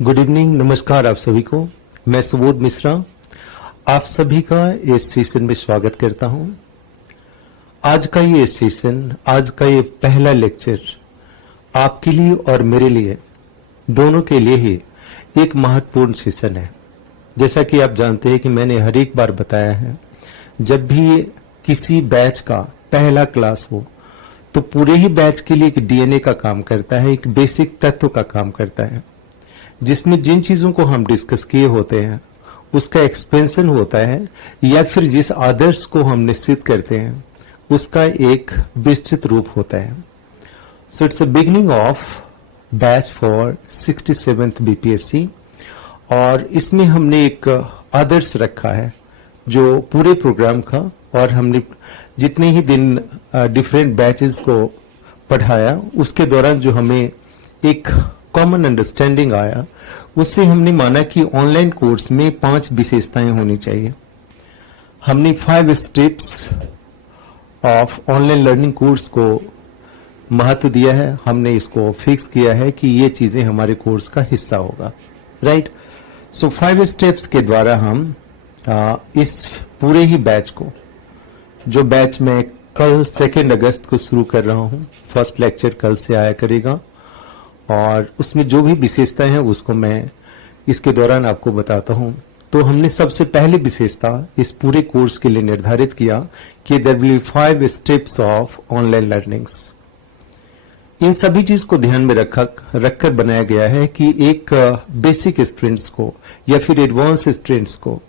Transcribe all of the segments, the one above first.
Good evening, नमस्कार आप सभी को। मैं सुबोध मिश्रा आप सभी का इस सेशन में स्वागत करता हूं। आज का ये सेशन, आज का ये पहला लेक्चर आपके लिए और मेरे लिए, दोनों के लिए ही एक महत्वपूर्ण सेशन है। जैसा कि आप जानते हैं कि मैंने हर एक बार बताया है, जब भी किसी बैच का पहला क्लास हो तो पूरे ही बैच के लिए एक डीएनए का काम करता है, एक बेसिक तत्व का काम करता है, जिसमें जिन चीजों को हम डिस्कस किए होते हैं उसका एक्सपेंशन होता है, या फिर जिस आदर्श को हम निश्चित करते हैं उसका एक विस्तृत रूप होता है। So it's a beginning of batch for 67th BPSC, और इसमें हमने एक आदर्श रखा है जो पूरे प्रोग्राम का, और हमने जितने ही दिन डिफरेंट बैचेस को पढ़ाया उसके दौरान जो हमें एक कॉमन अंडरस्टैंडिंग आया, उससे हमने माना कि ऑनलाइन कोर्स में 5 विशेषताएं होनी चाहिए। हमने 5 steps of online learning course को महत्व दिया है, हमने इसको फिक्स किया है कि ये चीजें हमारे कोर्स का हिस्सा होगा, राइट। सो 5 स्टेप्स के द्वारा हम इस पूरे ही बैच को, जो बैच में कल 2 अगस्त को शुरू कर रहा हूं, फर्स्ट लेक्चर कल से आया करेगा, और उसमें जो भी विशेषताएं हैं उसको मैं इसके दौरान आपको बताता हूं। तो हमने सबसे पहले विशेषता इस पूरे कोर्स के लिए निर्धारित किया कि there will be 5 steps of online learnings. इन सभी चीज को ध्यान में रखकर बनाया गया है कि एक बेसिक स्टूडेंट्स को या फिर एडवांस स्टूडेंट्स को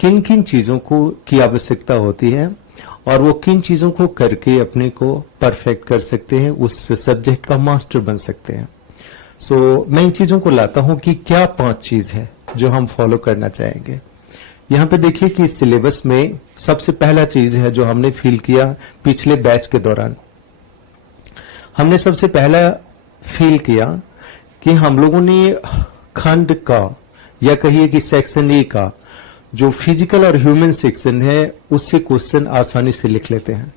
किन किन चीजों को की आवश्यकता होती है, और वो किन चीजों को करके अपने को परफेक्ट कर सकते हैं, उस सब्जेक्ट का मास्टर बन सकते हैं। सो मैं इन चीजों को लाता हूं कि क्या 5 चीज है जो हम फॉलो करना चाहेंगे। यहां पे देखिए कि इस सिलेबस में सबसे पहला चीज है जो हमने फील किया पिछले बैच के दौरान। हमने सबसे पहला फील किया कि हम लोगों ने खंड का, या कहिए कि सेक्शन ए का, जो फिजिकल और ह्यूमन सेक्शन है, उससे क्वेश्चन आसानी से लिख लेते हैं,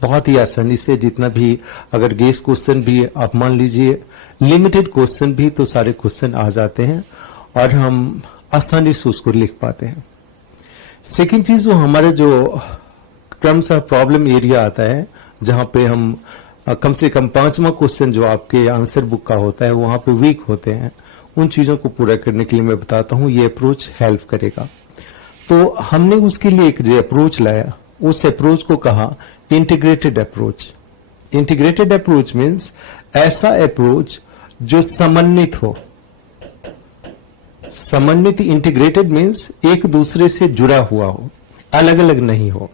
बहुत ही आसानी से। जितना भी अगर गेस क्वेश्चन भी आप मान लीजिए, लिमिटेड क्वेश्चन भी, तो सारे क्वेश्चन आ जाते हैं और हम आसानी से उसको लिख पाते हैं। सेकंड चीज, वो हमारे जो क्रमशः प्रॉब्लम एरिया आता है, जहां पे हम कम से कम 5वां क्वेश्चन जो आपके आंसर बुक का होता है वहां पे वीक होते हैं, उन चीजों को पूरा करने के लिए मैं बताता हूं ये अप्रोच हेल्प करेगा। तो हमने उसके लिए एक जो अप्रोच लाया, उस अप्रोच को कहा integrated approach. Integrated approach means ऐसा अप्रोच जो समन्वित हो। समन्वित, इंटीग्रेटेड मीन्स एक दूसरे से जुड़ा हुआ हो, अलग अलग नहीं हो।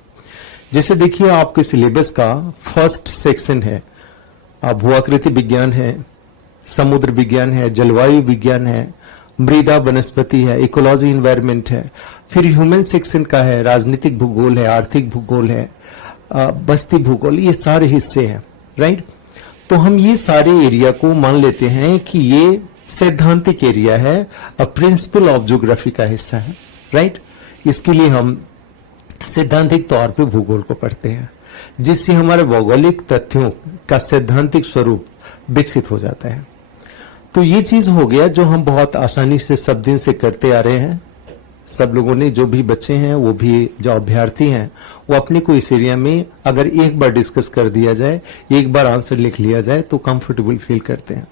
जैसे देखिए आपके सिलेबस का फर्स्ट सेक्शन है, भूआकृति विज्ञान है, समुद्र विज्ञान है, जलवायु विज्ञान है, मृदा वनस्पति है, इकोलॉजी इन्वायरमेंट है, फिर ह्यूमन सेक्शन का है, राजनीतिक भूगोल है, आर्थिक भूगोल है, बस्ती भूगोल, ये सारे हिस्से हैं, राइट। तो हम ये सारे एरिया को मान लेते हैं कि ये सैद्धांतिक एरिया है, प्रिंसिपल ऑफ ज्योग्राफी का हिस्सा है, राइट। इसके लिए हम सैद्धांतिक तौर पे भूगोल को पढ़ते हैं, जिससे हमारे भौगोलिक तथ्यों का सैद्धांतिक स्वरूप विकसित हो जाता है। तो ये चीज हो गया जो हम बहुत आसानी से सब दिन से करते आ रहे हैं। सब लोगों ने, जो भी बच्चे हैं, वो भी जो अभ्यर्थी हैं, वो अपने को इस एरिया में अगर एक बार डिस्कस कर दिया जाए, एक बार आंसर लिख लिया जाए, तो कंफर्टेबल फील करते हैं।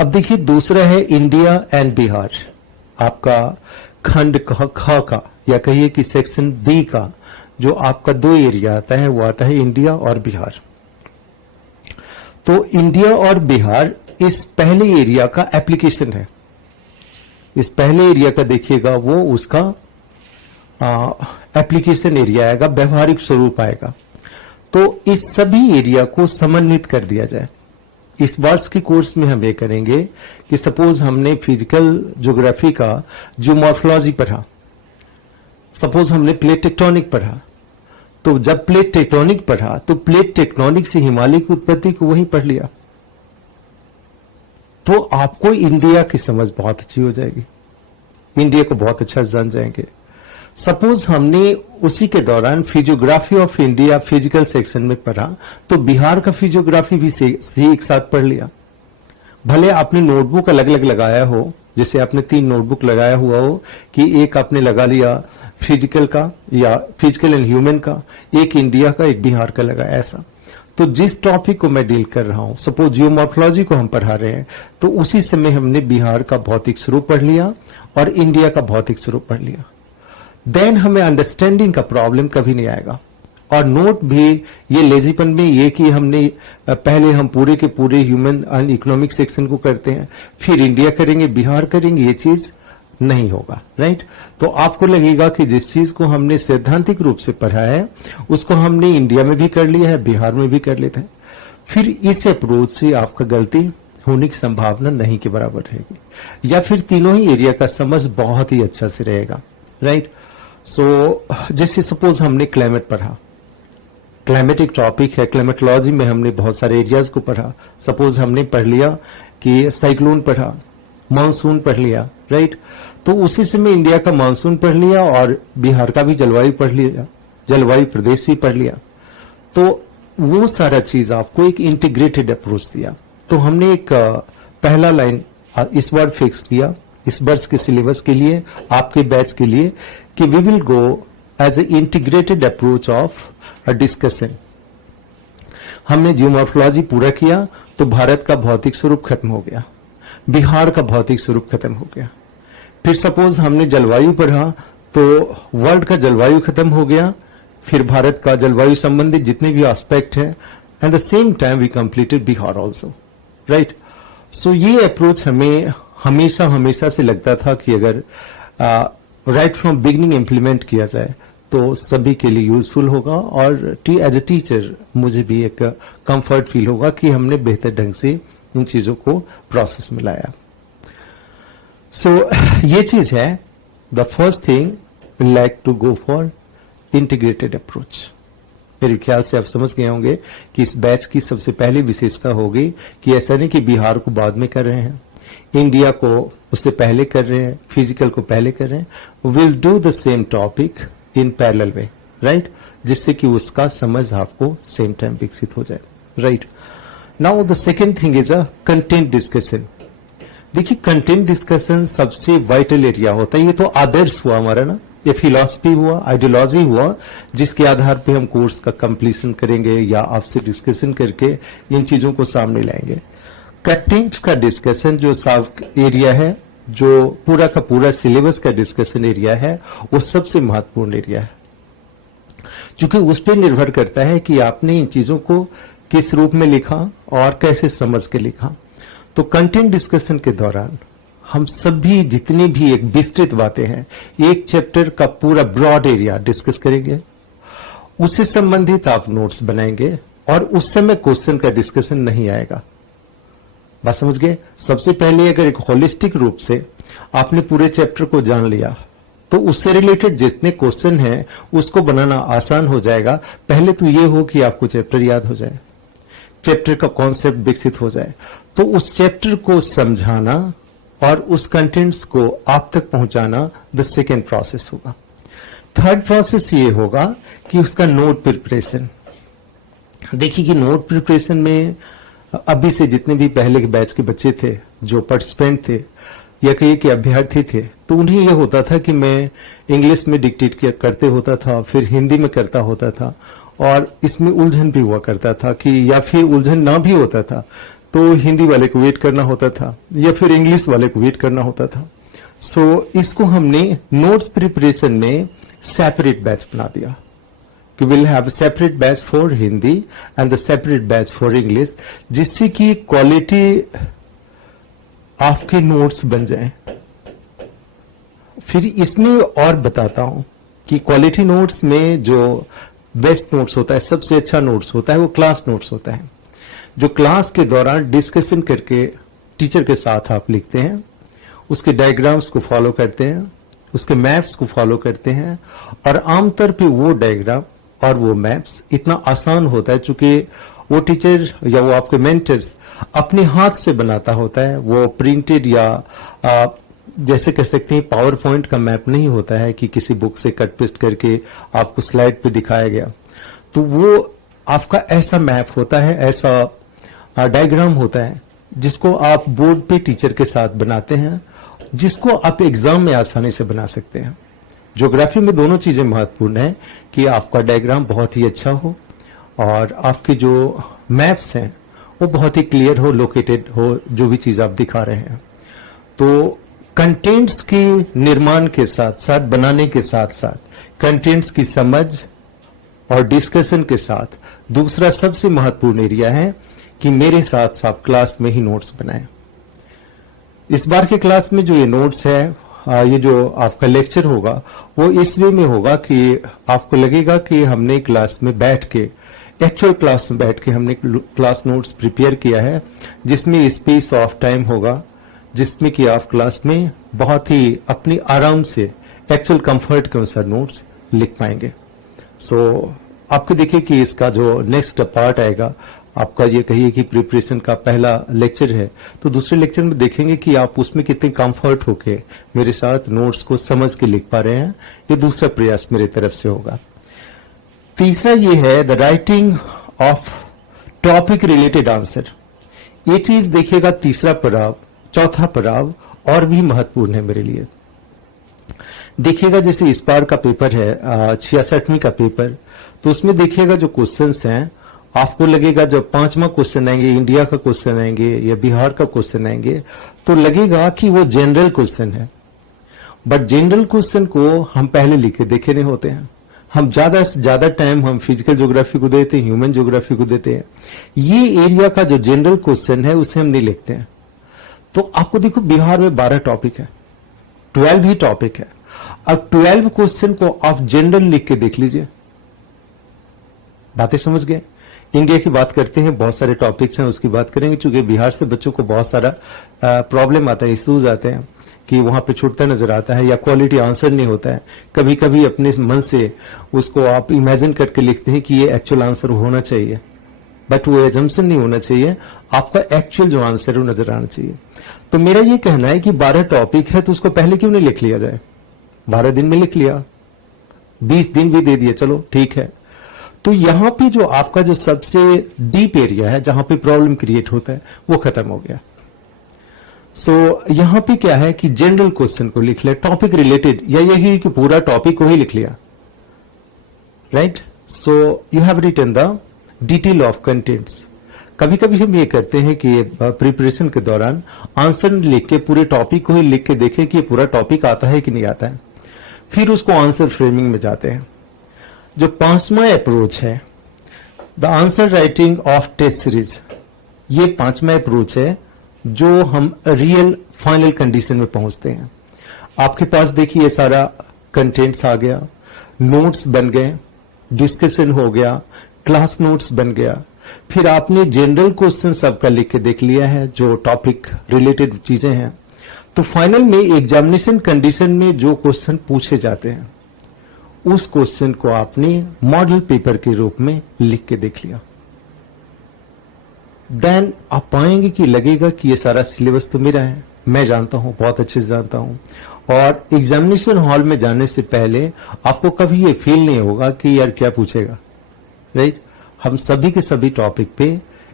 अब देखिए दूसरा है इंडिया एंड बिहार। आपका खंड ख का, या कहिए कि सेक्शन बी का जो आपका 2 एरिया आता है, वो आता है इंडिया और बिहार। तो इंडिया और बिहार इस पहले एरिया का एप्लीकेशन है। इस पहले एरिया का देखिएगा, वो उसका एप्लीकेशन एरिया आएगा, व्यवहारिक स्वरूप आएगा। तो इस सभी एरिया को समन्वित कर दिया जाए। इस वर्ष के कोर्स में हम ये करेंगे कि सपोज हमने फिजिकल ज्योग्राफी का जो मॉर्फोलॉजी पढ़ा, सपोज हमने प्लेट टेक्टोनिक पढ़ा, तो जब प्लेट टेक्टोनिक पढ़ा तो प्लेट टेक्टोनिक से हिमालय की उत्पत्ति को वहीं पढ़ लिया, तो आपको इंडिया की समझ बहुत अच्छी हो जाएगी, इंडिया को बहुत अच्छा जान जाएंगे। सपोज हमने उसी के दौरान physiography of India physical section में पढ़ा, तो बिहार का फिजियोग्राफी भी एक साथ पढ़ लिया, भले आपने नोटबुक अलग अलग लगाया हो, जैसे आपने 3 नोटबुक लगाया हुआ हो कि एक आपने लगा लिया फिजिकल का या फिजिकल एंड ह्यूमन का, एक इंडिया का, एक बिहार का लगाया, ऐसा। तो जिस टॉपिक को मैं डील कर रहा हूं, सपोज जियोमॉर्फोलॉजी को हम पढ़ा रहे हैं, तो उसी समय हमने बिहार का भौतिक स्वरूप पढ़ लिया और इंडिया का भौतिक स्वरूप पढ़ लिया। देन हमें अंडरस्टैंडिंग का प्रॉब्लम कभी नहीं आएगा। और नोट भी ये लेजीपन में ये कि हमने पहले हम पूरे के पूरे ह्यूमन एंड इकोनॉमिक सेक्शन को करते हैं, फिर इंडिया करेंगे, बिहार करेंगे, ये चीज नहीं होगा, राइट। तो आपको लगेगा कि जिस चीज को हमने सैद्धांतिक रूप से पढ़ा है उसको हमने इंडिया में भी कर लिया है, बिहार में भी कर लेते हैं, फिर इस अप्रोच से आपका गलती होने की संभावना नहीं के बराबर रहेगी, या फिर तीनों ही एरिया का समझ बहुत ही अच्छा से रहेगा, राइट। सो जैसे सपोज हमने क्लाइमेट पढ़ा, क्लाइमेट एक टॉपिक है, क्लाइमेटोलॉजी में हमने बहुत सारे एरियाज को पढ़ा। सपोज हमने पढ़ लिया कि साइक्लोन पढ़ा, मानसून पढ़ लिया, राइट। तो उसी समय इंडिया का मानसून पढ़ लिया और बिहार का भी जलवायु पढ़ लिया, जलवायु प्रदेश भी पढ़ लिया। तो वो सारा चीज आपको एक इंटीग्रेटेड अप्रोच दिया। तो हमने एक पहला लाइन इस बार फिक्स किया इस वर्ष के सिलेबस के लिए, आपके बैच के लिए, कि we will go as a integrated approach of discussion. हमने जियोमॉर्फोलॉजी पूरा किया तो भारत का भौतिक स्वरूप खत्म हो गया, बिहार का भौतिक स्वरूप खत्म हो गया। फिर सपोज हमने जलवायु पढ़ा तो वर्ल्ड का जलवायु खत्म हो गया, फिर भारत का जलवायु संबंधित जितने भी एस्पेक्ट है, at the same time we completed Bihar also, right. So ये अप्रोच हमें हमेशा हमेशा से लगता था कि अगर राइट फ्रॉम बिगिनिंग इंप्लीमेंट किया जाए तो सभी के लिए यूजफुल होगा, और एज ए टीचर मुझे भी एक कंफर्ट फील होगा कि हमने बेहतर ढंग से इन चीजों को प्रोसेस में लाया। सो ये चीज है, the first thing we like to go for integrated approach. मेरे ख्याल से आप समझ गए होंगे कि इस बैच की सबसे पहली विशेषता होगी कि ऐसा नहीं कि बिहार को बाद में कर रहे हैं, इंडिया को उससे पहले कर रहे हैं, फिजिकल को पहले कर रहे हैं। Will do the same topic in parallel way, right, जिससे कि उसका समझ आपको सेम टाइम विकसित हो जाए, right. Now the second thing is a content discussion. देखिए, कंटेंट डिस्कशन सबसे वाइटल एरिया होता है। ये तो आदर्श हुआ हमारा ना, ये फिलॉसफी हुआ, आइडियोलॉजी हुआ, जिसके आधार पे हम कोर्स का कंप्लीशन करेंगे या आपसे डिस्कशन करके इन चीजों को सामने लाएंगे। कंटेंट का डिस्कशन जो सब एरिया है, जो पूरा का पूरा सिलेबस का डिस्कशन एरिया है, वो सबसे महत्वपूर्ण एरिया है, क्योंकि उस पर निर्भर करता है कि आपने इन चीजों को किस रूप में लिखा और कैसे समझ के लिखा। तो कंटेंट डिस्कशन के दौरान हम सभी जितनी भी एक विस्तृत बातें हैं, एक चैप्टर का पूरा ब्रॉड एरिया डिस्कस करेंगे, उससे संबंधित आप नोट्स बनाएंगे, और उस समय क्वेश्चन का डिस्कशन नहीं आएगा। बात समझ गए? सबसे पहले अगर एक होलिस्टिक रूप से आपने पूरे चैप्टर को जान लिया तो उससे रिलेटेड जितने क्वेश्चन हैं उसको बनाना आसान हो जाएगा। पहले तो ये हो कि आपको चैप्टर याद हो जाए, चैप्टर का कॉन्सेप्ट विकसित हो जाए, तो उस चैप्टर को समझाना और उस कंटेंट्स को आप तक पहुंचाना द सेकेंड प्रोसेस होगा। थर्ड प्रोसेस ये होगा कि उसका नोट प्रिपरेशन। देखिए कि नोट प्रिपरेशन में अभी से जितने भी पहले के बैच के बच्चे थे जो पार्टिसिपेंट थे या कई के अभ्यर्थी थे, तो उन्हें यह होता था कि मैं इंग्लिश में डिक्टेट करते होता था, फिर हिंदी में करता होता था, और इसमें उलझन भी हुआ करता था कि, या फिर उलझन ना भी होता था तो हिंदी वाले को वेट करना होता था या फिर इंग्लिश वाले को वेट करना होता था। सो इसको हमने नोट्स प्रिपरेशन में सेपरेट बैच बना दिया कि will have separate batch for Hindi and the separate batch for English, जिससे कि क्वालिटी आपके नोट्स बन जाएं। फिर इसमें और बताता हूं कि क्वालिटी नोट्स में जो बेस्ट नोट्स होता है, सबसे अच्छा नोट्स होता है, वो क्लास नोट्स होता है, जो क्लास के दौरान डिस्कशन करके टीचर के साथ आप लिखते हैं, उसके डायग्राम्स को फॉलो करते हैं, उसके मैप्स को फॉलो करते हैं, और आमतौर पे वो डायग्राम और वो मैप्स इतना आसान होता है चूंकि वो टीचर या वो आपके मेंटर्स अपने हाथ से बनाता होता है, वो प्रिंटेड या जैसे कह सकते हैं पावर पॉइंट का मैप नहीं होता है कि किसी बुक से कट पेस्ट करके आपको स्लाइड पे दिखाया गया। तो वो आपका ऐसा मैप होता है, ऐसा डायग्राम होता है जिसको आप बोर्ड पे टीचर के साथ बनाते हैं, जिसको आप एग्जाम में आसानी से बना सकते हैं। ज्योग्राफी में दोनों चीजें महत्वपूर्ण है कि आपका डायग्राम बहुत ही अच्छा हो और आपके जो मैप्स हैं वो बहुत ही क्लियर हो, लोकेटेड हो, जो भी चीज आप दिखा रहे हैं। तो कंटेंट्स के निर्माण के साथ साथ, बनाने के साथ साथ कंटेंट्स की समझ और डिस्कशन के साथ दूसरा सबसे महत्वपूर्ण एरिया है कि मेरे साथ आप क्लास में ही नोट्स बनाएं। इस बार के क्लास में जो ये नोट्स है, ये जो आपका लेक्चर होगा वो इस वे में होगा कि आपको लगेगा कि हमने क्लास में बैठ के, एक्चुअल क्लास में बैठ के हमने क्लास नोट्स प्रिपेयर किया है, जिसमें स्पेस ऑफ टाइम होगा, जिसमें कि आप क्लास में बहुत ही अपनी आराम से एक्चुअल कंफर्ट के अनुसार नोट्स लिख पाएंगे। सो आपको देखिए कि इसका जो नेक्स्ट पार्ट आएगा, आपका ये कहिए कि प्रिपरेशन का पहला लेक्चर है, तो दूसरे लेक्चर में देखेंगे कि आप उसमें कितने कंफर्ट होके मेरे साथ नोट्स को समझ के लिख पा रहे हैं। ये दूसरा प्रयास मेरी तरफ से होगा। तीसरा ये है the writing of topic related answer. ये चीज देखिएगा, तीसरा पड़ाव, चौथा पड़ाव और भी महत्वपूर्ण है मेरे लिए। देखिएगा जैसे इस बार का पेपर है 66वीं का पेपर, तो उसमें देखिएगा जो क्वेश्चंस हैं, आपको लगेगा जब 5वां क्वेश्चन आएंगे, इंडिया का क्वेश्चन आएंगे या बिहार का क्वेश्चन आएंगे, तो लगेगा कि वो जनरल क्वेश्चन है। बट जनरल क्वेश्चन को हम पहले लिख के देखे नहीं होते हैं। हम ज्यादा से ज्यादा टाइम हम फिजिकल ज्योग्राफी को देते हैं, ह्यूमन ज्योग्राफी को देते हैं। ये एरिया का जो जनरल क्वेश्चन है उसे हम नहीं लिखते हैं। तो आपको देखो बिहार में 12 टॉपिक है, 12 ही टॉपिक है। अब 12 क्वेश्चन को आप जनरल लिख के देख लीजिए। बातें समझ गए? इंडिया की बात करते हैं, बहुत सारे टॉपिक्स हैं, उसकी बात करेंगे। चूंकि बिहार से बच्चों को बहुत सारा प्रॉब्लम आता है, इश्यूज आते हैं कि वहां पे छूटता नजर आता है या क्वालिटी आंसर नहीं होता है। कभी कभी अपने मन से उसको आप इमेजिन करके लिखते हैं कि ये एक्चुअल आंसर होना चाहिए, बट वो एजम्पशन नहीं होना चाहिए। आपका एक्चुअल जो आंसर है वो नजर आना चाहिए। तो मेरा ये कहना है कि 12 टॉपिक है, तो उसको पहले क्यों नहीं लिख लिया जाए? 12 दिन में लिख लिया, 20 दिन भी दे दिया, चलो ठीक है। तो यहां पे जो आपका जो सबसे डीप एरिया है, जहां पे प्रॉब्लम क्रिएट होता है, वो खत्म हो गया। सो यहां पे क्या है कि जनरल क्वेश्चन को लिख लिया, टॉपिक रिलेटेड, या यही कि पूरा टॉपिक को ही लिख लिया, right. So you have written the detail of contents. कभी कभी हम ये करते हैं कि प्रिपरेशन के दौरान आंसर लिख के पूरे टॉपिक को ही लिख के देखें कि पूरा टॉपिक आता है कि नहीं आता है, फिर उसको आंसर फ्रेमिंग में जाते हैं। जो 5वां अप्रोच है, the answer writing of test series, ये 5वां अप्रोच है जो हम रियल फाइनल कंडीशन में पहुंचते हैं। आपके पास देखिए सारा कंटेंट्स आ गया, नोट्स बन गए, डिस्कशन हो गया, क्लास नोट्स बन गया, फिर आपने जनरल क्वेश्चन सबका लिख के देख लिया है, जो टॉपिक रिलेटेड चीजें हैं। तो फाइनल में एग्जामिनेशन कंडीशन में जो क्वेश्चन पूछे जाते हैं, उस क्वेश्चन को आपने मॉडल पेपर के रूप में लिख के देख लिया। देन आप पाएंगे कि लगेगा कि ये सारा सिलेबस तो मेरा है, मैं जानता हूं, बहुत अच्छे से जानता हूं। और एग्जामिनेशन हॉल में जाने से पहले आपको कभी ये फील नहीं होगा कि यार क्या पूछेगा, राइट। हम सभी के सभी टॉपिक पे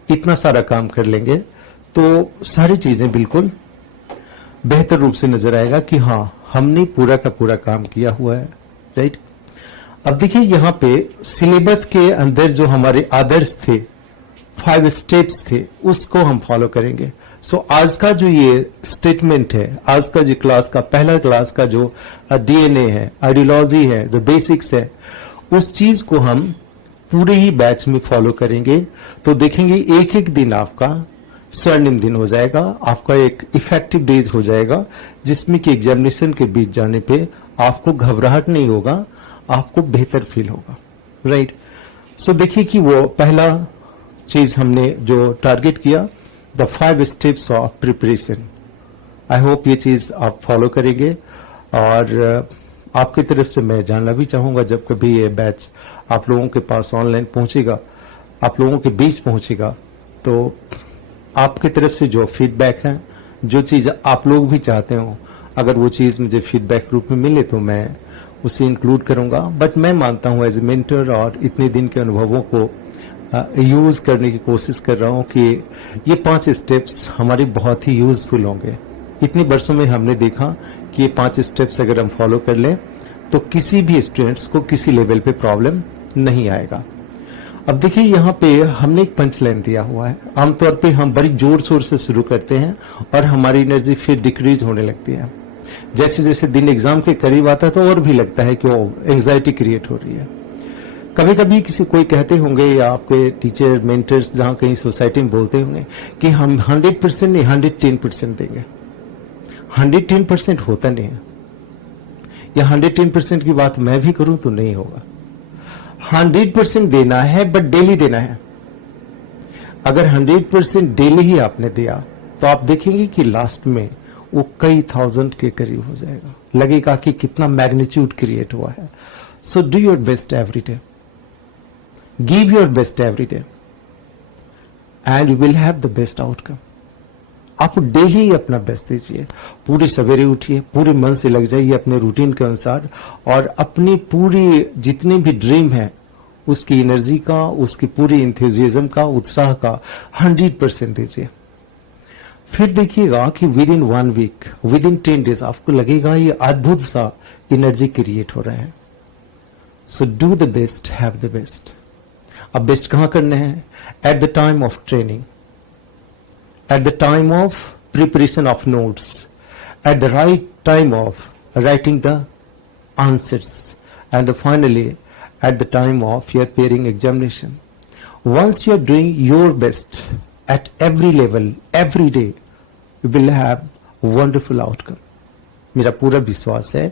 इतना सारा काम कर लेंगे तो सारी चीजें बिल्कुल बेहतर रूप से नजर आएगा कि हाँ, हमने पूरा का पूरा काम किया हुआ है, राइट। अब देखिए यहां पे सिलेबस के अंदर जो हमारे आदर्श थे, 5 स्टेप्स थे, उसको हम फॉलो करेंगे। सो आज का जो ये स्टेटमेंट है, आज का जो क्लास का पहला क्लास का जो डीएनए है, आइडियोलॉजी है, द बेसिक्स है, उस चीज को हम पूरे ही बैच में फॉलो करेंगे। तो देखेंगे एक एक दिन आपका स्वर्णिम दिन हो जाएगा, आपका एक इफेक्टिव डेज हो जाएगा, जिसमें कि एग्जामिनेशन के बीच जाने पे आपको घबराहट नहीं होगा, आपको बेहतर फील होगा, राइट। सो देखिए कि वो पहला चीज हमने जो टारगेट किया, the 5 steps of preparation. I hope ये चीज आप फॉलो करेंगे। और आपकी तरफ से मैं जानना भी चाहूंगा, जब कभी ये बैच आप लोगों के पास ऑनलाइन पहुंचेगा, आप लोगों के बीच पहुंचेगा, तो आपकी तरफ से जो फीडबैक है, जो चीज आप लोग भी चाहते हो, अगर वो चीज मुझे फीडबैक रूप में मिले तो मैं उसे इंक्लूड करूंगा। बट मैं मानता हूं एज ए मेंटर और इतने दिन के अनुभवों को यूज करने की कोशिश कर रहा हूं कि ये 5 स्टेप्स हमारे बहुत ही यूजफुल होंगे। इतने वर्षों में हमने देखा कि ये 5 स्टेप्स अगर हम फॉलो कर लें तो किसी भी स्टूडेंट्स को किसी लेवल पे प्रॉब्लम नहीं आएगा। अब देखिए यहाँ पे हमने एक पंच लाइन दिया हुआ है। आमतौर पे हम बड़ी जोर शोर से शुरू करते हैं और हमारी एनर्जी फिर डिक्रीज होने लगती है। जैसे जैसे दिन एग्जाम के करीब आता है तो और भी लगता है कि एंजाइटी क्रिएट हो रही है। कभी कभी किसी कोई कहते होंगे या आपके टीचर मेंटर्स जहां कहीं सोसाइटी में बोलते होंगे कि हम 100% नहीं 110% देंगे। 110% होता नहीं है, या 110% की बात मैं भी करूं तो नहीं होगा। 100% देना है बट डेली देना है। अगर 100% डेली ही आपने दिया तो आप देखेंगे कि लास्ट में वो कई थाउजेंड के करीब हो जाएगा। लगेगा कि कितना मैग्नीट्यूड क्रिएट हुआ है। So do your best every day, give your best every day and you will have the best outcome. आप डेली अपना बेस्ट दीजिए, पूरे सवेरे उठिए, पूरे मन से लग जाइए अपने रूटीन के अनुसार और अपनी पूरी जितनी भी ड्रीम है उसकी एनर्जी का, उसकी पूरी इंथुजियाज्म का, उत्साह का 100% दीजिए। फिर देखिएगा कि within 1 week, within 10 days आपको लगेगा ये अद्भुत सा एनर्जी क्रिएट हो रहा है। So do the best, have the best. अब बेस्ट कहां करना है? At the time of training, at the time of preparation of notes, at the right time of writing the answers, and finally at the time of your appearing examination. Once you are doing your best at every level, every day, you will have wonderful outcome. मेरा पूरा विश्वास है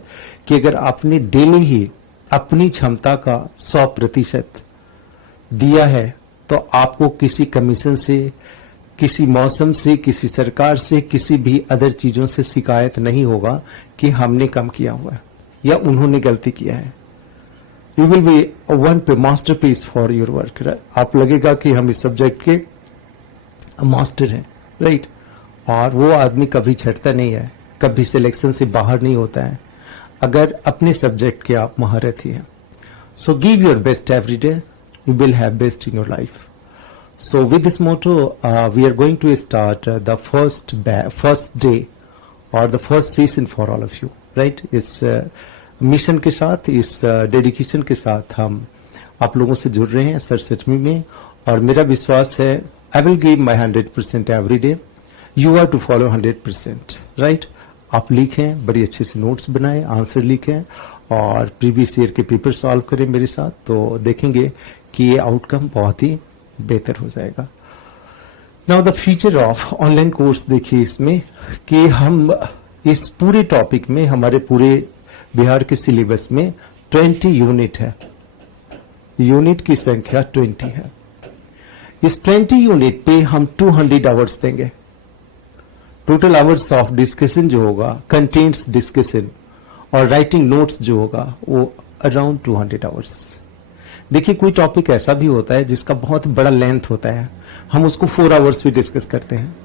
कि अगर आपने daily ही अपनी क्षमता का 100% दिया है तो आपको किसी कमीशन से, किसी मौसम से, किसी सरकार से, किसी भी अदर चीजों से शिकायत नहीं होगा कि हमने कम किया हुआ है या उन्होंने गलती किया है। यू विल बी वन पे मास्टरपीस फॉर योर वर्क। आप लगेगा कि हम इस सब्जेक्ट के मास्टर हैं, राइट। और वो आदमी कभी छटता नहीं है, कभी सिलेक्शन से बाहर नहीं होता है अगर अपने सब्जेक्ट के आप महारथी हैं। So give your best every day, you will have best in your life. So with this motto, we are going to start the first day or the first season for all of you, right? इस mission के साथ, इस dedication के साथ हम आप लोगों से जुड़ रहे हैं सर 7वीं में, और मेरा विश्वास है I will give my 100% every day. You are to follow 100%, right? आप लिखें, बड़ी अच्छे से नोट्स बनाएं, आंसर लिखें और प्रीवियस ईयर के पेपर सॉल्व करें मेरे साथ, तो देखेंगे कि ये आउटकम बहुत ही बेहतर हो जाएगा। Now the feature of online course देखिए इसमें कि हम इस पूरे टॉपिक में, हमारे पूरे बिहार के सिलेबस में 20 यूनिट है। यूनिट की संख्या 20 है। इस 20 यूनिट पे हम 200 आवर्स देंगे। टोटल आवर्स ऑफ डिस्कशन जो होगा, कंटेंट्स डिस्कशन और राइटिंग नोट्स जो होगा वो अराउंड 200 आवर्स। देखिए कोई टॉपिक ऐसा भी होता है जिसका बहुत बड़ा लेंथ होता है, हम उसको 4 आवर्स भी डिस्कस करते हैं।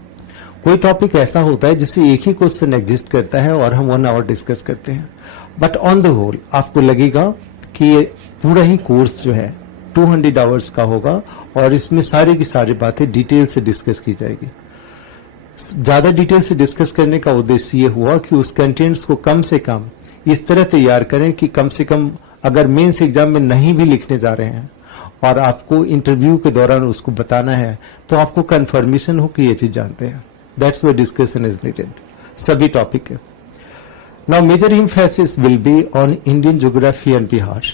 कोई टॉपिक ऐसा होता है जिससे एक ही क्वेश्चन एग्जिस्ट करता है और हम 1 आवर डिस्कस करते हैं। बट ऑन द होल आपको लगेगा कि ये पूरा ही कोर्स जो है 200 आवर्स का होगा और इसमें सारी की सारी बातें डिटेल से डिस्कस की जाएगी। ज्यादा डिटेल से डिस्कस करने का उद्देश्य ये हुआ कि उस कंटेंट्स को कम से कम इस तरह तैयार करें कि कम से कम अगर मेंस एग्जाम में नहीं भी लिखने जा रहे हैं और आपको इंटरव्यू के दौरान उसको बताना है तो आपको कंफर्मेशन हो कि ये चीज जानते हैं। That's why discussion is needed सभी टॉपिक है। Now major emphasis will be on Indian geography and Bihar.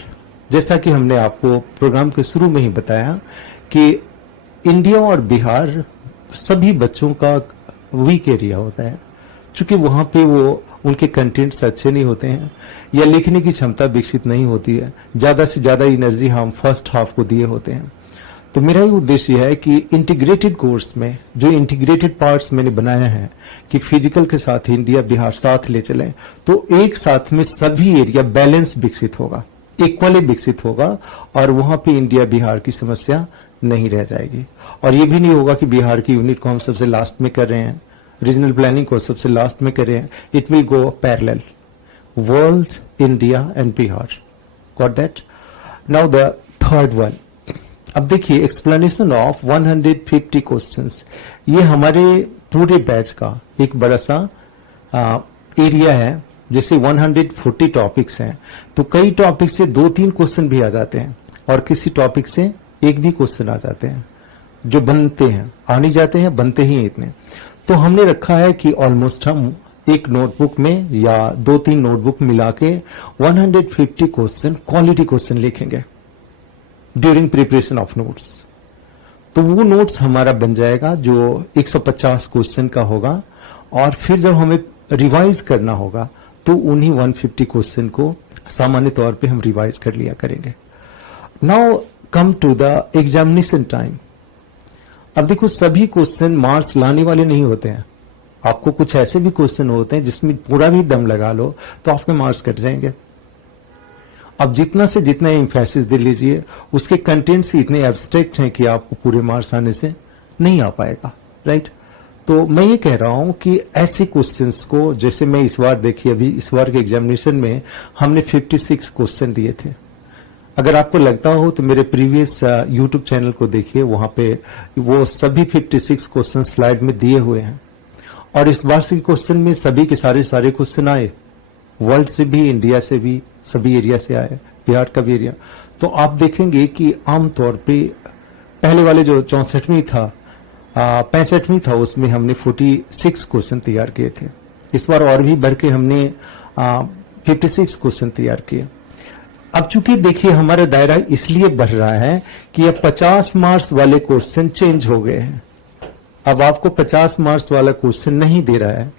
जैसा कि हमने आपको प्रोग्राम के शुरू में ही बताया कि इंडिया और बिहार सभी बच्चों का वीक एरिया होता है, क्योंकि वहां पे वो उनके कंटेंट्स अच्छे नहीं होते हैं या लिखने की क्षमता विकसित नहीं होती है। ज्यादा से ज्यादा एनर्जी हम फर्स्ट हाफ को दिए होते हैं। तो मेरा ये उद्देश्य है कि इंटीग्रेटेड कोर्स में जो इंटीग्रेटेड पार्ट्स मैंने बनाया है कि फिजिकल के साथ इंडिया बिहार साथ ले चलें, तो एक साथ में सभी एरिया बैलेंस विकसित होगा, इक्वली विकसित होगा और वहां पे इंडिया बिहार की समस्या नहीं रह जाएगी। और ये भी नहीं होगा कि बिहार की यूनिट को हम सबसे लास्ट में कर रहे हैं, रीजनल प्लानिंग को सबसे लास्ट में कर रहे हैं। It will go parallel, world, India and Bihar. Got that? Now the third one, अब देखिए एक्सप्लेनेशन ऑफ 150 क्वेश्चंस, ये हमारे पूरे बैच का एक बड़ा सा एरिया है। जैसे 140 टॉपिक्स हैं तो कई टॉपिक से 2-3 क्वेश्चन भी आ जाते हैं और किसी टॉपिक से एक भी क्वेश्चन आ जाते हैं, जो बनते हैं, आ नहीं जाते हैं, बनते ही हैं इतने। तो हमने रखा है कि ऑलमोस्ट हम एक नोटबुक में या 2-3 नोटबुक मिला के 150 क्वेश्चन, क्वालिटी क्वेश्चन लिखेंगे ड्यूरिंग प्रिपरेशन ऑफ नोट्स। तो वो नोट्स हमारा बन जाएगा जो 150 क्वेश्चन का होगा, और फिर जब हमें रिवाइज करना होगा तो उन्हीं 150 क्वेश्चन को सामान्य तौर पे हम रिवाइज कर लिया करेंगे। Now come to the examination time. अब देखो सभी क्वेश्चन मार्क्स लाने वाले नहीं होते हैं। आपको कुछ ऐसे भी क्वेश्चन होते हैं जिसमें पूरा भी दम लगा लो तो आपके मार्क्स कट जाएंगे। अब जितना से जितना एम्फेसिस दे लीजिए, उसके कंटेंट्स इतने एब्स्ट्रैक्ट हैं कि आपको पूरे मार्क्स आने से नहीं आ पाएगा, राइट। तो मैं ये कह रहा हूं कि ऐसे क्वेश्चंस को, जैसे मैं इस बार देखिए, अभी इस बार के एग्जामिनेशन में हमने 56 क्वेश्चन दिए थे। अगर आपको लगता हो तो मेरे प्रीवियस यूट्यूब चैनल को देखिए, वहां पे वो सभी 56 क्वेश्चन स्लाइड में दिए हुए हैं। और इस बार के क्वेश्चन में सभी के सारे क्वेश्चन आए, वर्ल्ड से भी, इंडिया से भी, सभी एरिया से आए, बिहार का भी एरिया। तो आप देखेंगे कि आमतौर पे पहले वाले जो 64वीं था, 65वीं था, उसमें हमने 46 क्वेश्चन तैयार किए थे। इस बार और भी बढ़ के हमने 56 क्वेश्चन तैयार किए। अब चूंकि देखिए हमारा दायरा इसलिए बढ़ रहा है कि अब 50 मार्क्स वाले क्वेश्चन चेंज हो गए हैं। अब आपको 50 मार्क्स वाला क्वेश्चन नहीं दे रहा है,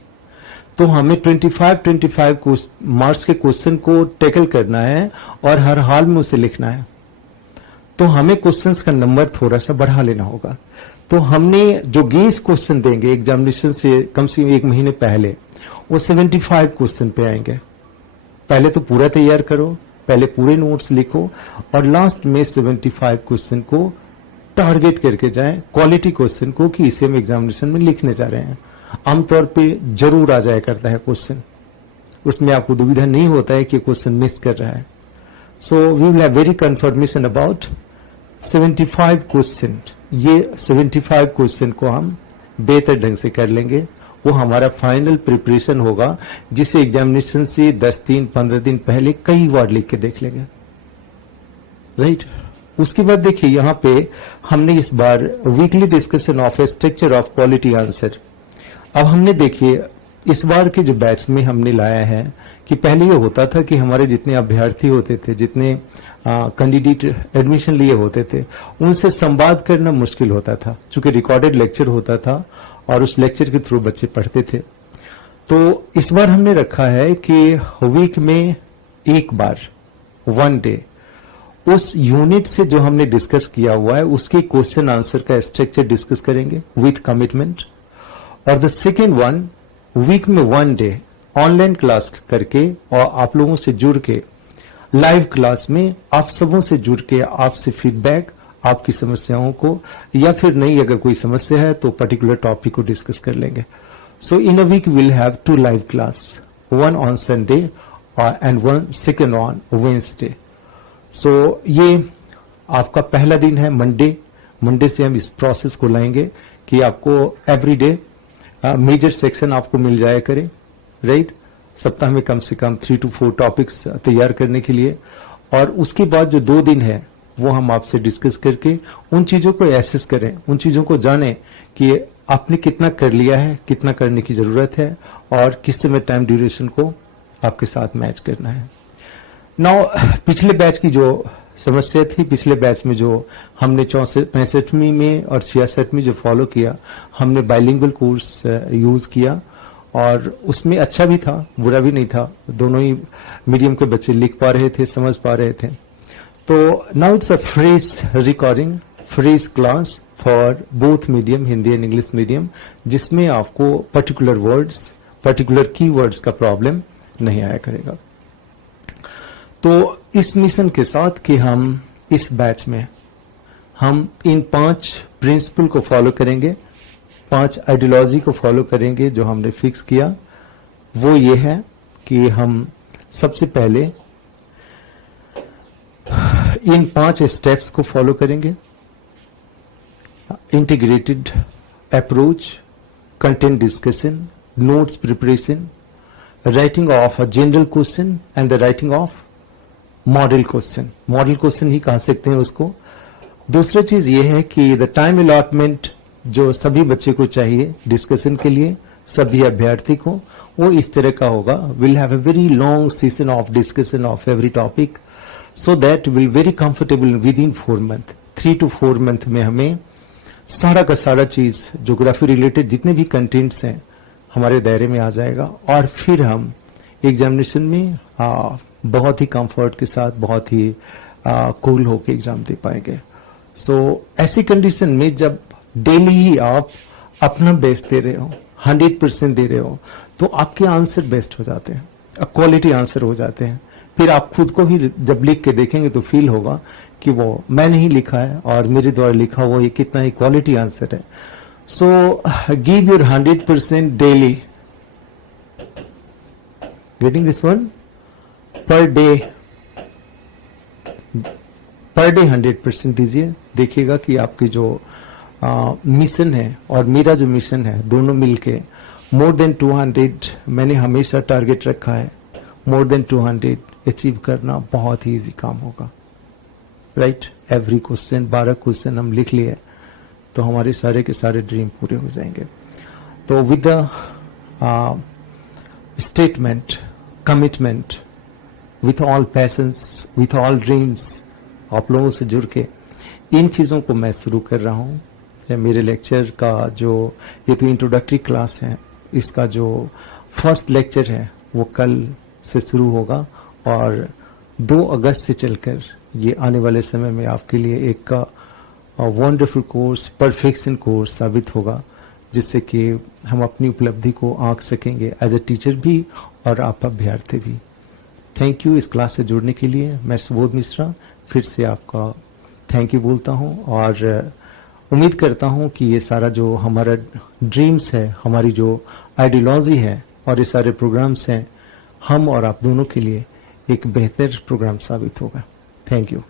तो हमें 25 मार्क्स के क्वेश्चन को टैकल करना है और हर हाल में उसे लिखना है। तो हमें क्वेश्चंस का नंबर थोड़ा सा बढ़ा लेना होगा। तो हमने जो गेस क्वेश्चन देंगे एग्जामिनेशन से कम से कम 1 महीने पहले, वो 75 क्वेश्चन पे आएंगे। पहले तो पूरा तैयार करो, पहले पूरे नोट्स लिखो, और लास्ट में 75 क्वेश्चन को टारगेट करके जाएं, क्वालिटी क्वेश्चन को, कि इसे हम एग्जामिनेशन में लिखने जा रहे हैं। आमतौर पे जरूर आ जाया करता है क्वेश्चन, उसमें आपको दुविधा नहीं होता है कि क्वेश्चन मिस कर रहा है। So we will have very confirmation about 75 question. ये 75 क्वेश्चन को हम बेहतर ढंग से कर लेंगे, वो हमारा फाइनल प्रिपरेशन होगा, जिसे एग्जामिनेशन से 10 दिन 15 दिन पहले कई बार लिख के देख लेंगे, राइट। उसके बाद देखिए यहाँ पे हमने इस बार weekly discussion of a structure of quality answer. अब हमने देखिए इस बार के जो बैच में हमने लाया है कि पहले ये होता था कि हमारे जितने अभ्यर्थी होते थे, जितने कैंडिडेट एडमिशन लिए होते थे, उनसे संवाद करना मुश्किल होता था, क्योंकि रिकॉर्डेड लेक्चर होता था और उस लेक्चर के थ्रू बच्चे पढ़ते थे। तो इस बार हमने रखा है कि वीक में एक बार, 1 डे, उस यूनिट से जो हमने डिस्कस किया हुआ है उसके क्वेश्चन आंसर का स्ट्रक्चर डिस्कस करेंगे विथ कमिटमेंट। और द सेकेंड वन, वीक में 1 डे ऑनलाइन क्लास करके और आप लोगों से जुड़ के लाइव क्लास में आप सबों से जुड़ के आपसे फीडबैक, आपकी समस्याओं को, या फिर नहीं अगर कोई समस्या है तो पर्टिकुलर टॉपिक को डिस्कस कर लेंगे। So in a week will have 2 live class, 1 on Sunday and 1 second on Wednesday. So ये आपका पहला दिन है मंडे से हम इस प्रोसेस को लाएंगे कि आपको एवरी डे मेजर सेक्शन आपको मिल जाया करे, राइट। सप्ताह में कम से कम 3 to 4 टॉपिक्स तैयार करने के लिए। और उसके बाद जो 2 दिन है वो हम आपसे डिस्कस करके उन चीजों को एसेस करें, उन चीजों को जानें कि आपने कितना कर लिया है, कितना करने की जरूरत है, और किस समय टाइम ड्यूरेशन को आपके साथ मैच करना है। नाउ पिछले बैच की जो समस्या थी, पिछले बैच में जो हमने 65वीं में और 66वीं जो फॉलो किया, हमने बाइलिंगुअल कोर्स यूज किया और उसमें अच्छा भी था, बुरा भी नहीं था। दोनों ही मीडियम के बच्चे लिख पा रहे थे, समझ पा रहे थे। तो now it's a fresh recording, fresh class for both medium, Hindi and English medium, जिसमें आपको पर्टिकुलर वर्ड्स, पर्टिकुलर कीवर्ड्स का प्रॉब्लम नहीं आया करेगा। तो इस मिशन के साथ कि हम इस बैच में हम इन 5 प्रिंसिपल को फॉलो करेंगे, 5 आइडियोलॉजी को फॉलो करेंगे जो हमने फिक्स किया। वो ये है कि हम सबसे पहले इन 5 स्टेप्स को फॉलो करेंगे। integrated approach, content discussion, notes preparation, writing of a general question and the writing of model question ही कह सकते हैं उसको। दूसरी चीज ये है कि द टाइम अलॉटमेंट जो सभी बच्चे को चाहिए डिस्कशन के लिए, सभी अभ्यर्थी को, वो इस तरह का होगा। Will have a very long session of discussion of every topic so that will very comfortable with in 4 month. 3 to 4 month में हमें सारा का सारा चीज ज्योग्राफी रिलेटेड जितने भी कंटेंट्स हैं हमारे दायरे में आ जाएगा, और फिर हम एग्जामिनेशन में बहुत ही कंफर्ट के साथ, बहुत ही कूल होकर एग्जाम दे पाएंगे। सो ऐसी कंडीशन में जब डेली ही आप अपना बेस्ट दे रहे हो, 100% दे रहे हो, तो आपके आंसर बेस्ट हो जाते हैं, क्वालिटी आंसर हो जाते हैं। फिर आप खुद को भी जब लिख के देखेंगे तो फील होगा कि वो मैंने ही लिखा है और मेरे द्वारा लिखा वो ये कितना ही क्वालिटी आंसर है। So give your 100% daily. Getting this one? Per day 100% दीजिए। देखिएगा कि आपकी जो मिशन है और मेरा जो मिशन है दोनों मिलके मोर देन 200 मैंने हमेशा टारगेट रखा है। मोर देन 200 अचीव करना बहुत ही इजी काम होगा, राइट? एवरी क्वेश्चन 12 क्वेश्चन हम लिख लिए तो हमारे सारे के सारे ड्रीम पूरे हो जाएंगे। तो with the statement, commitment, with all patience, with all dreams, आप लोगों से जुड़ के इन चीज़ों को मैं शुरू कर रहा हूँ। मेरे लेक्चर का जो ये तो इंट्रोडक्टरी क्लास है, इसका जो फर्स्ट लेक्चर है वो कल से शुरू होगा और 2 अगस्त से चलकर ये आने वाले समय में आपके लिए एक वंडरफुल कोर्स, परफेक्शन कोर्स साबित होगा, जिससे कि हम अपनी उपलब्धि को आंक सकेंगे एज ए टीचर भी और आप अभ्यर्थी भी। थैंक यू इस क्लास से जुड़ने के लिए। मैं सुबोध मिश्रा फिर से आपका थैंक यू बोलता हूं और उम्मीद करता हूं कि ये सारा जो हमारा ड्रीम्स है, हमारी जो आइडियोलॉजी है और ये सारे प्रोग्राम्स हैं, हम और आप दोनों के लिए एक बेहतर प्रोग्राम साबित होगा। Thank you.